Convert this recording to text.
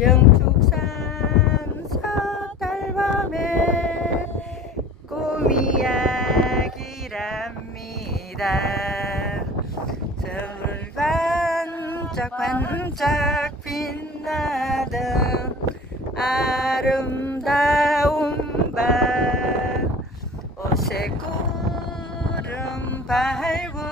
영축산 서달밤에 꿈이야기랍니다. 서울 반짝반짝 빛나던 아름다운 밤. 오색 구름 밟은